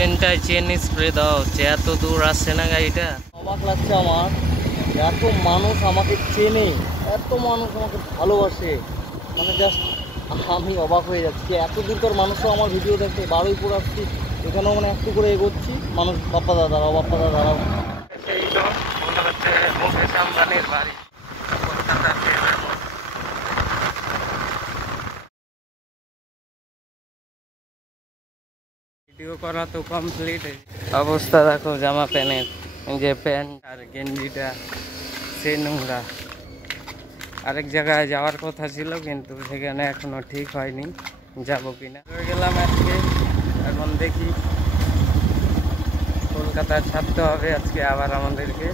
চেনটায় chain spray দেওয়া হচ্ছে, এত দূর আসছে না গাড়িটা। অবাক লাগছে আমার, এত মানুষ আমাকে চেনে, এত মানুষ আমাকে ভালোবাসে, মানে জাস্ট আমি অবাক হয়ে যাচ্ছি। এত দূরকার মানুষও আমার ভিডিও দেখে। বারুইপুর আসছি, এখানেও মানে একটু করে এগোচ্ছি, মানুষ বাপ্পা দাদারাও বাপ্পা দাদারাও। সেই তো মনে হচ্ছে মুকেশ আম্বানির বাড়ি, কলকাতাতে। ভিডিও করা তো কমপ্লিট। অবস্থা দেখো জামা প্যান্টের, যে প্যান্ট আর গেঞ্জিটা সেই নোংরা। আরেক জায়গায় যাওয়ার কথা ছিল, কিন্তু সেখানে এখনো ঠিক হয়নি যাবো কিনা। হয়ে গেলাম আজকে, এখন দেখি কলকাতা ছাড়তে হবে আজকে আবার আমাদেরকে।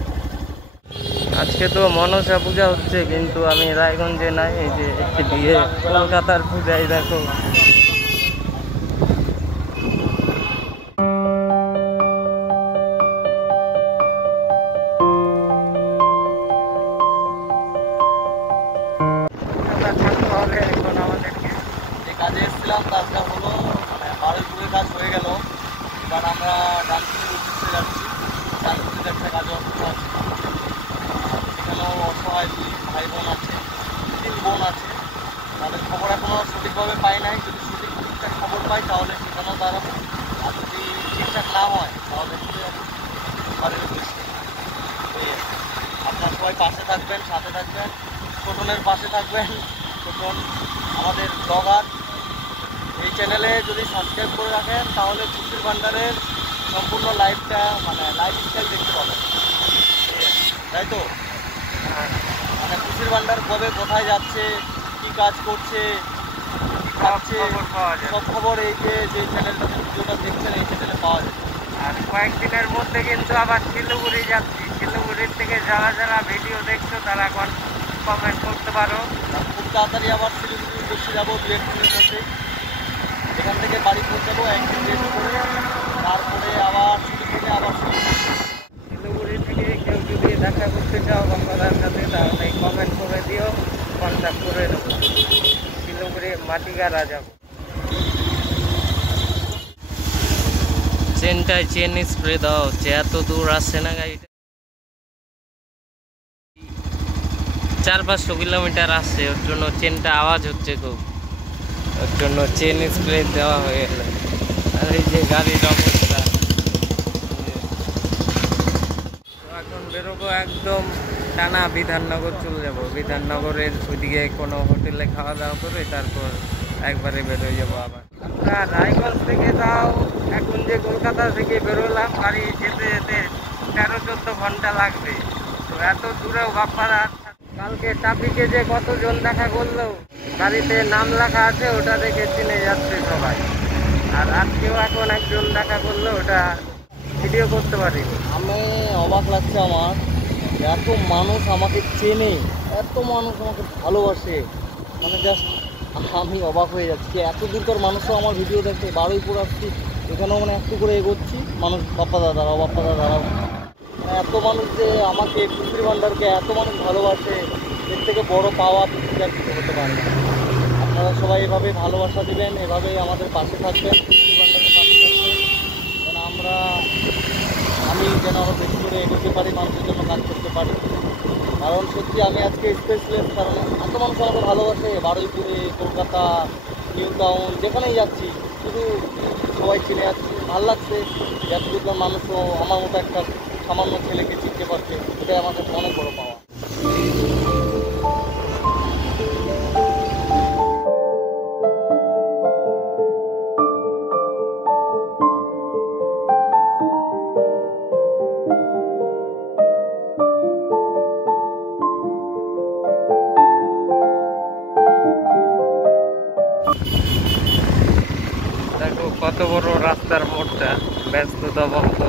আজকে তো মনসা পূজা হচ্ছে, কিন্তু আমি রায়গঞ্জে নাই। এই যে একটি বিয়ে, কলকাতার পূজায় দেখো। কাজে এসেছিলাম, কাজটা হলো মানে বারুইপুরের কাজ হয়ে গেল। এবার আমরা ডানকুনির উদ্দেশ্যে যাচ্ছি। ডানকুনিতে একটা কাজে অসুবিধা আছে, সেখানেও অসহায় দুই ভাই বোন আছে, তিন বোন আছে। তাদের খবর এখনও সঠিকভাবে পাই নাই। যদি ঠিকঠাক খবর পাই তাহলে সেখানেও দাঁড়াবো, আর যদি ঠিকঠাক না হয় তাহলে বাড়ির উদ্দেশ্যে। আপনার সবাই পাশে থাকবেন, সাথে থাকবেন, ছোটনের পাশে থাকবেন। ছোটন আমাদের ব্লগার, এই চ্যানেলে যদি সাবস্ক্রাইব করে রাখেন তাহলে খুশির ভান্ডারের সম্পূর্ণ লাইফটা, মানে লাইফস্টাইল দেখতে পাবেন, তাই তো? মানে খুশির ভান্ডার কবে কোথায় যাচ্ছে, কি কাজ করছে, সব খবর এই যে চ্যানেলটাতে ভিডিওটা দেখছেন এই চ্যানেলে পাওয়া যায়। আর কয়েকদিনের মধ্যে কিন্তু আবার শিলিগুড়ি যাচ্ছি। শিলিগুড়ির থেকে যারা যারা ভিডিও দেখছো তারা কমেন্ট করতে পারো। খুব তাড়াতাড়ি আবার শিলিগুড়ির উদ্দেশ্যে যাবো, 2-1 দিনের মধ্যে। এখান থেকে বাড়ি পৌঁছাবো, একদিন রেস্ট করে, তারপরে আবার ছুটি থেকে আবার শিলিগুড়ি থেকে কেউ যদি দেখা করতে চাও বাংলার সাথে, তাহলে কমেন্ট করে দিও, কন্ট্যাক্ট করে দেবো। শিলিগুড়ি মাটিগাড়া যাবো। চেনটায় চেন স্প্রে দেওয়া হচ্ছে, এত দূর আসছে না গাড়িটা। 400-500 কিলোমিটার আসছে, ওর জন্য চেনটা আওয়াজ হচ্ছে খুব, ওর জন্য চেন স্প্রে দেওয়া হয়ে গেল। আর এই যে গাড়ির অবস্থা। এখন বেরোবো, একদম টানা বিধাননগর চলে যাব। বিধাননগরের ওইদিকে কোনো হোটেলে খাওয়া দাওয়া করে তারপর একবারে বেরোয় যাবো আবার। আমরা রায়গঞ্জ থেকে যাও, এখন যে কলকাতা থেকে বেরোলাম, গাড়ি যেতে যেতে 13-14 ঘন্টা লাগবে। তো এত দূরেও বাপ্পারা, কালকে ট্রাফিকে যে কতজন দেখা করলো, গাড়িতে নাম লেখা আছে, ওটা দেখে চিনে যাচ্ছে সবাই। আর আজকেও এখন একজন দেখা করলো, ওটা ভিডিও করতে পারি। আমি অবাক লাগছে আমার, এত মানুষ আমাকে চেনে, এত মানুষ আমাকে ভালোবাসে, মানে জাস্ট আমি অবাক হয়ে যাচ্ছি। এত দূরকার মানুষও আমার ভিডিও দেখে। বারুইপুর আসছি, এখানেও মানে একটু করে এগোচ্ছি, মানুষ বাপ্পা দাদারাও বাপ্পা দাদারাও। মানে এত মানুষ যে আমাকে, খুশির ভান্ডারকে এত মানুষ ভালোবাসে, এর থেকে বড় পাওয়া পৃথিবীতে আর কিছু হতে পারে না। আপনারা সবাই এভাবে ভালোবাসা দিবেন, এভাবেই আমাদের পাশে থাকবেন, খুশির ভান্ডারের পাশে থাকবেন, যেন আমি যেন আরও বেশি করে এগোতে পারি, মানুষের জন্য কাজ করতে পারি। কারণ সত্যি আমি আজকে স্পেশালিস্ট, কারণ এত মানুষ আমাকে ভালোবাসে। বারুইপুরে, কলকাতা, নিউ টাউন, যেখানেই যাচ্ছি শুধু সবাই চিনে যাচ্ছে। ভালো লাগছে যে এতটুকু মানুষও আমার মতো একটা সামান্য ছেলেকে চিনতে পারছে, এটাই আমাদের অনেক বড় পাওয়া। দেখো কত বড় রাস্তার মোড়টা, ব্যস্ততা বন্ধ।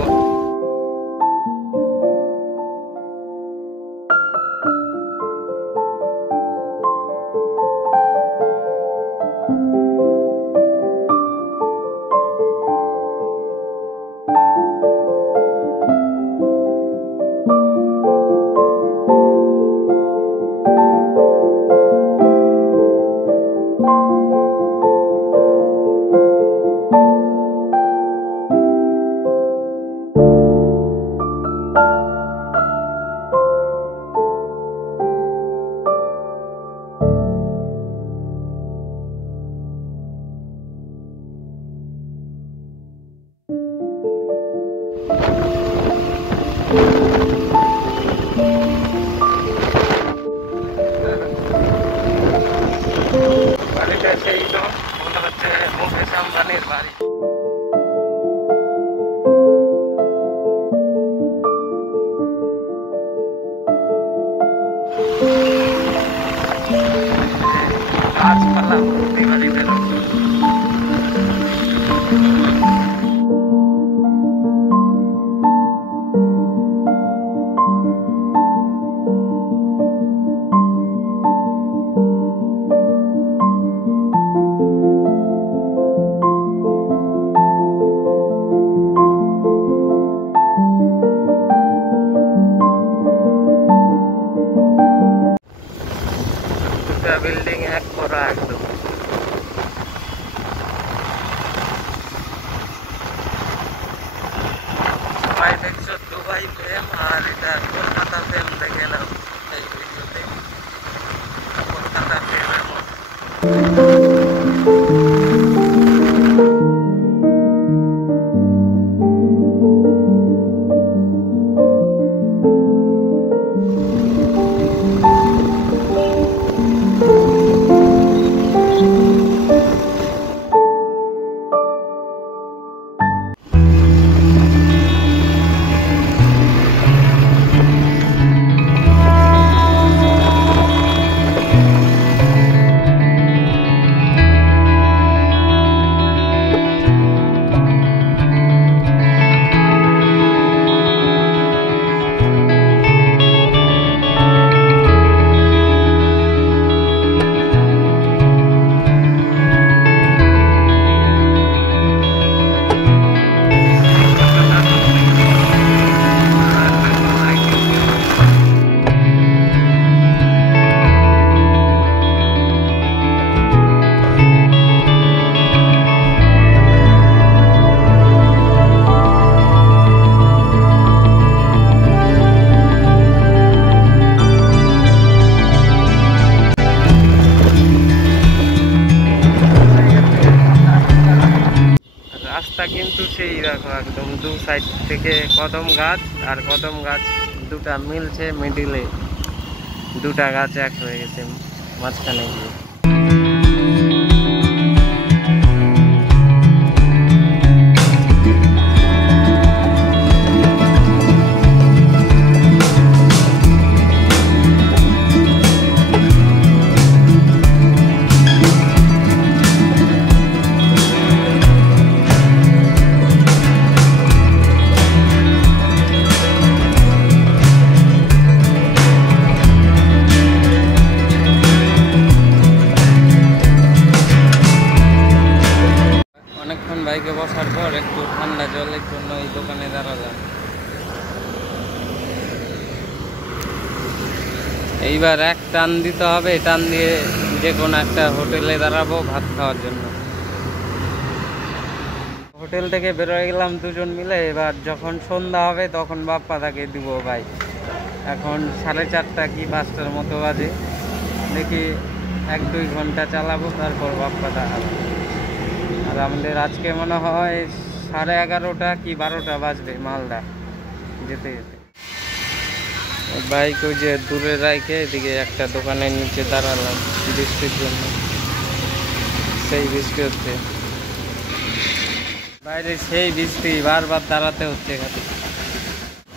হচ্ছে মুকেশ আম্বানির বাড়ি। গাছপালা ভর্তি বাড়ি বেরোচ্ছে। বিল্ডিং এক করা একদম। সবাই দেখছো দুবাই ফেম, আর এটা কলকাতা ফেম দেখে নাও এই ভিডিওতে। কলকাতা ফেম এমন রাস্তা কিন্তু সেই দেখো একদম দু সাইড থেকে কদম গাছ, আর কদম গাছ দুটা মিলছে, মিডিলে দুটা গাছ এক হয়ে গেছে মাঝখানে গিয়ে। বাইকে বসার পর একটু ঠান্ডা জলের জন্য এই দোকানে দাঁড়ালাম। এইবার এক টান দিতে হবে, টান দিয়ে যে কোনো একটা হোটেলে দাঁড়াবো ভাত খাওয়ার জন্য। হোটেল থেকে বেরোয় গেলাম দুজন মিলে। এবার যখন সন্ধ্যা হবে তখন বাপ্পা তাকে দিব ভাই। এখন 4:30 কি 5টার মতো বাজে। দেখি 1-2 ঘন্টা চালাবো, তারপর বাপ্পা দেখাবো। আর আমাদের আজকে মনে হয় 11:30 কি 12টা বাজবে মালদা যেতে যেতে। বাইক ওই যে দূরে রাখে এদিকে একটা দোকানের নিচে দাঁড়ালাম বৃষ্টির জন্য। সেই বৃষ্টি হচ্ছে বাইরে, সেই বৃষ্টি বারবার দাঁড়াতে হচ্ছে এখানে।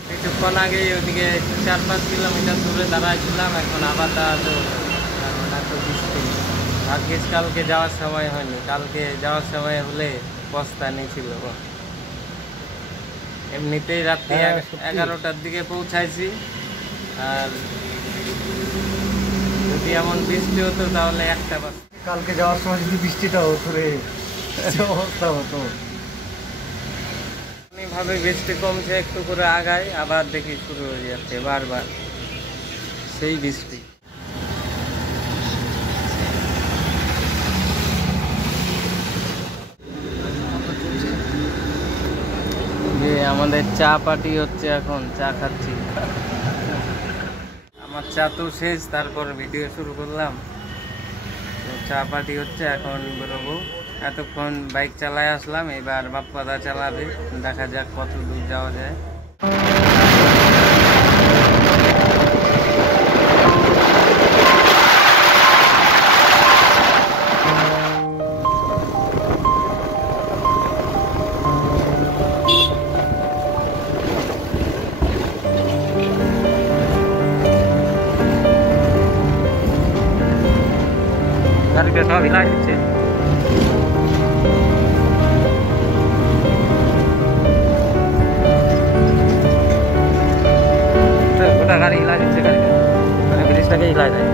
কিছুক্ষণ আগেই ওদিকে 4-5 কিলোমিটার দূরে দাঁড়াইছিলাম, এখন আবার দাঁড়াতে হচ্ছে কারণ এত বৃষ্টি। ভাগ্যিস কালকে যাওয়ার সময় হয়নি, কালকে যাওয়ার সময় হলে বস্তা নিয়েছিল। এমনিতেই রাত্রি 11টার দিকে পৌঁছাইছি, আর যদি এমন বৃষ্টি হতো তাহলে একটা বাস। কালকে যাওয়ার সময় যদি বৃষ্টিটা হতো রে, অবস্থা হতো। ভাবে বৃষ্টি কমছে, একটু করে আগায়, আবার দেখি শুরু হয়ে যাচ্ছে বারবার সেই বৃষ্টি। আমাদের চা পার্টি হচ্ছে, এখন চা খাচ্ছি। আমার চা তো শেষ, তারপর ভিডিও শুরু করলাম। চা পার্টি হচ্ছে, এখন বেরোবো। এতক্ষণ বাইক চালায় আসলাম, এবার বাপ্পাদা চালাবে, দেখা যাক কত দূর যাওয়া যায়। দিচ্ছে, সব হিলাই দিচ্ছে। গোটা গাড়ি হিলাই দিচ্ছে, গাড়িটা মানে ব্রিজটাকে হিলাই দেয়।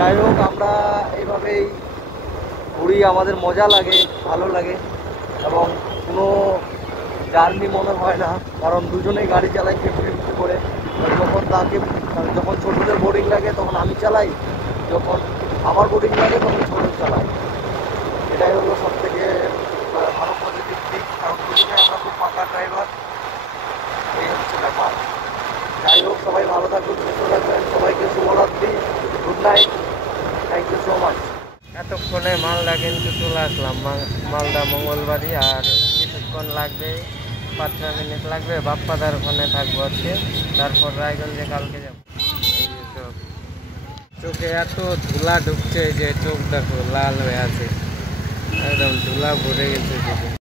যাই হোক, আমরা এইভাবেই ঘুরি, আমাদের মজা লাগে, ভালো লাগে এবং কোনো জার্নি মনে হয় না, কারণ দুজনেই গাড়ি চালাই ফিফটি ফিফটি করে। যখন যখন ছোটদের বোরিং লাগে তখন আমি চালাই, যখন আমার বোরিং লাগে তখন ছোট চালাই। এটাই হলো সব থেকে ভালো পজিটিভ দিক, কারণ দুজনে আমরা খুব পাকা ড্রাইভার, এই হচ্ছে ব্যাপার। যাই হোক, সবাই ভালো থাকুন, সুস্থ থাকবেন, সবাইকে শুভরাত্রি, good night, thank you so much. এতক্ষণে মালদা কিন্তু চলে আসলাম, মালদা মঙ্গলবাড়ি। আর কিছুক্ষণ লাগবে, 5-6 মিনিট লাগবে। বাপ্পাদার ওখানে থাকবো আজকে, তারপর রায়গঞ্জে কালকে যাবো। এই যে চোখে এত ধুলা ঢুকছে যে চোখ দেখো লাল হয়ে আছে, একদম ধুলা ভরে গেছে চোখে।